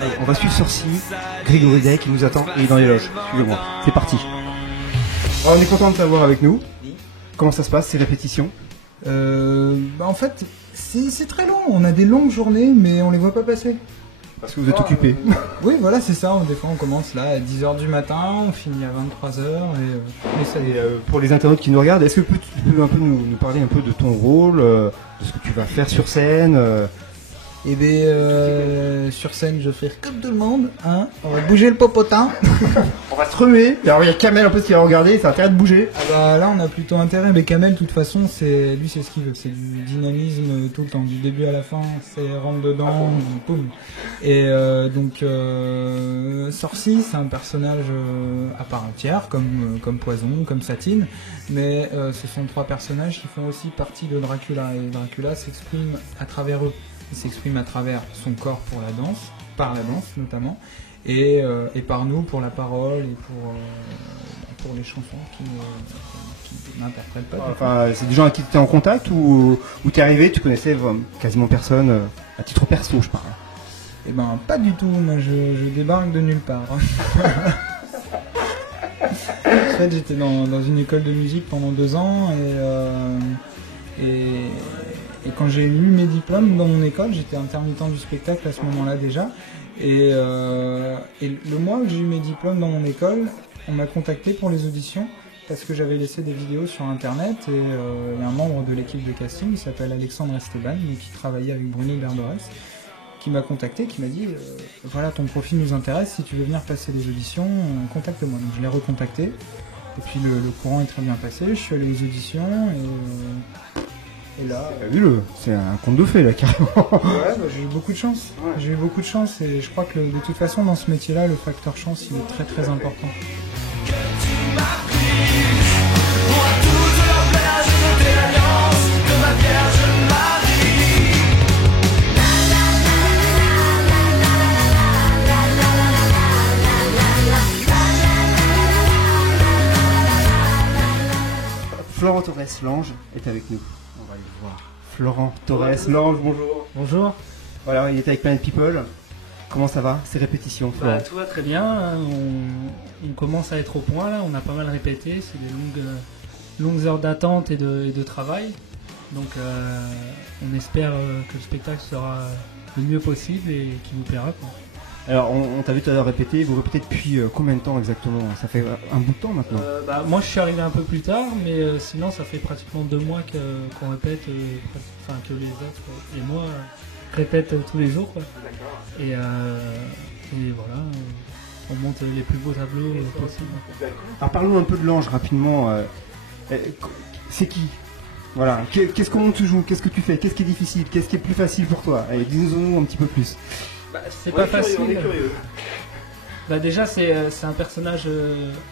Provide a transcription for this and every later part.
Allez, on va suivre Sorcy, Grégory Day qui nous attend, il est dans les loges. Suivez-moi, c'est parti. Alors, on est content de t'avoir avec nous. Comment ça se passe, ces répétitions? En fait, c'est très long. On a des longues journées, mais on les voit pas passer. Parce que vous êtes occupé. Oui, voilà, c'est ça. Des fois, on commence là à 10h du matin, on finit à 23h. Et ça y est. Pour les internautes qui nous regardent, est-ce que tu peux un peu nous parler un peu de ton rôle, de ce que tu vas faire sur scène Et bien, sur scène, je vais faire comme tout le monde. Hein, on va bouger le popotin. On va se remuer. Alors, il y a Kamel un peu qui va regarder, ça a intérêt de bouger. Ah bah là, on a plutôt intérêt. Mais Kamel, de toute façon, lui, c'est ce qu'il veut. C'est du dynamisme tout le temps, du début à la fin. C'est rentre dedans, boum. Et donc, Sorcy, c'est un personnage à part entière, comme Poison, comme Satine. Mais ce sont trois personnages qui font aussi partie de Dracula. Et Dracula s'exprime à travers eux. Il s'exprime à travers son corps pour la danse, par la danse notamment, et par nous pour la parole et pour les chansons qui n'interprètent pas. Enfin, c'est des gens à qui tu es en contact ou tu es arrivé, tu connaissais quasiment personne à titre perso, je parle. Eh ben, pas du tout. Moi, je débarque de nulle part. En fait, j'étais dans une école de musique pendant 2 ans et quand j'ai eu mes diplômes dans mon école, j'étais intermittent du spectacle à ce moment-là déjà. Et le mois où j'ai eu mes diplômes dans mon école, on m'a contacté pour les auditions parce que j'avais laissé des vidéos sur internet et il y a un membre de l'équipe de casting, il s'appelle Alexandre Esteban, qui travaillait avec Bruno Berberès, qui m'a contacté, qui m'a dit voilà, ton profil nous intéresse, si tu veux venir passer des auditions, contacte-moi. Donc je l'ai recontacté et puis le courant est très bien passé, je suis allé aux auditions et là... C'est un conte de fées là, carrément. Ouais, j'ai eu beaucoup de chance. Ouais. J'ai eu beaucoup de chance et je crois que de toute façon dans ce métier-là, le facteur chance il est très très important. Florent Torres-Lange est avec nous. On va aller le voir. Florent Torres-Lange, bonjour. Bonjour. Voilà, il est avec Planet People. Comment ça va, ces répétitions, Florent? Tout va très bien. On commence à être au point là. On a pas mal répété. C'est des longues heures d'attente et de travail. Donc on espère que le spectacle sera le mieux possible et qu'il nous plaira, quoi. Alors, on t'a vu tout à l'heure répéter. Vous répétez depuis combien de temps exactement? Ça fait un bout de temps maintenant. Moi, je suis arrivé un peu plus tard, mais sinon, ça fait pratiquement 2 mois qu'on répète, que les autres et moi répètent tous les jours, quoi. Et voilà, on monte les plus beaux tableaux possibles. Alors, parlons un peu de l'ange rapidement. C'est qui? Voilà. Qu'est-ce qu'on tu joues? Qu'est-ce que tu fais? Qu'est-ce qui est difficile? Qu'est-ce qui est plus facile pour toi? Allez, dis-nous un petit peu plus. C'est pas facile. On est curieux. Déjà, c'est un personnage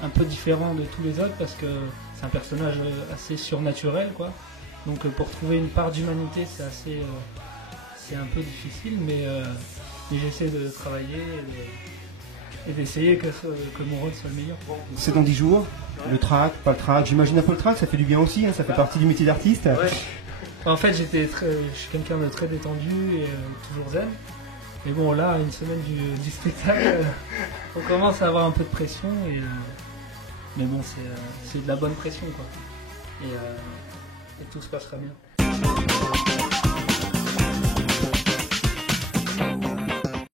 un peu différent de tous les autres parce que c'est un personnage assez surnaturel, quoi. Donc pour trouver une part d'humanité, c'est un peu difficile, mais j'essaie de travailler et d'essayer que mon rôle soit le meilleur. C'est dans 10 jours. Le track, pas le track. J'imagine un peu le track, ça fait du bien aussi. Hein, ça fait partie du métier d'artiste. Ouais. En fait, je suis quelqu'un de très détendu et toujours zen. Mais bon, là, une semaine du spectacle, on commence à avoir un peu de pression. Mais bon, c'est de la bonne pression, quoi. Et tout se passera bien.